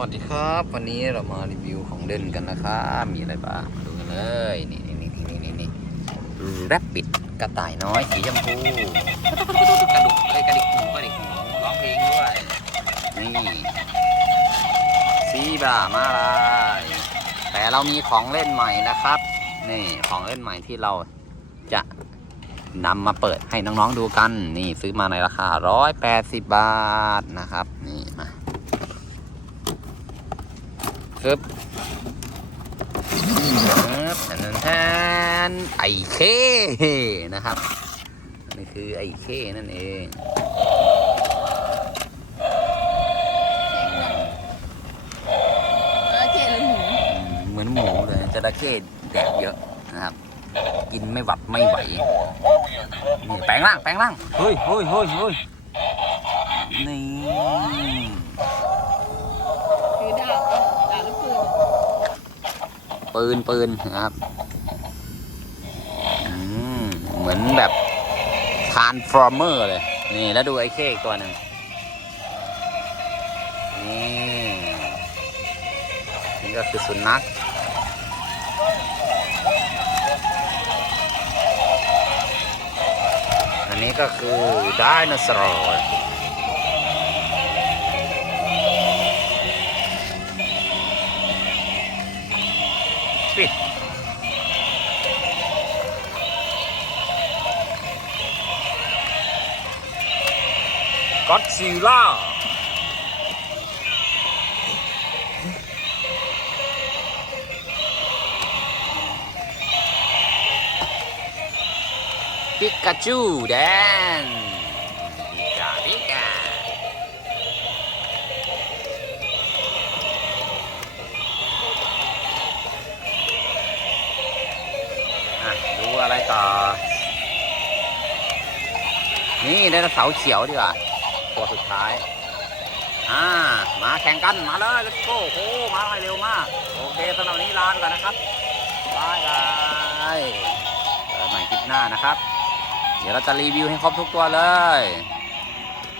วัสดีครับ วันนี้เรามารีวิวของเล่นกันนะครับมีอะไรบ้างมาดูกันเลยนี่นี่นี่นี่นี่นี่แรปปิดกระต่ายน้อยสีชมพูกระดุกเอ้ยกระดิกหูกระดิกหูร้องเพลงด้วยนี่ซีบรามาลายแต่เรามีของเล่นใหม่นะครับ นี่ของเล่นใหม่ที่เราจะนำมาเปิดให้น้องๆดูกัน นี่ซื้อมาในราคา 180 บาทนะครับ นี่มา ครับครับแทนแทนไอเคนะครับนี่คือไอเคนั่นเองเออเจหรือหมูเหมือนหมูเลยจระเข้แดดเยอะนะครับ กินไม่หวัดไม่ไหวนี่แปลงร่างแปลงร่างเฮ้ยเฮ้ยเฮ้ยเฮ้ยนี่ ปืนปืนนะครับอืมเหมือนแบบทานฟอร์เมอร์เลย นี่แล้วดูไอ้เค้กตัวหนึ่งนี่นี่ก็คือสุนัขอันนี้ก็คือไดโนเสาร์ ปิดก็อ อะไรต่อ นี่ไดโนเสาร์เขียวดีกว่า ตัวสุดท้าย อ่า มาแข่งกัน มาเลย let's go โอ้โหมาเร็วมาก โอเคสำหรับวันนี้ลาไปก่อนนะครับบายบายเจอใหม่คลิปหน้านะครับ เดี๋ยวเราจะรีวิวให้ครบทุกตัวเลย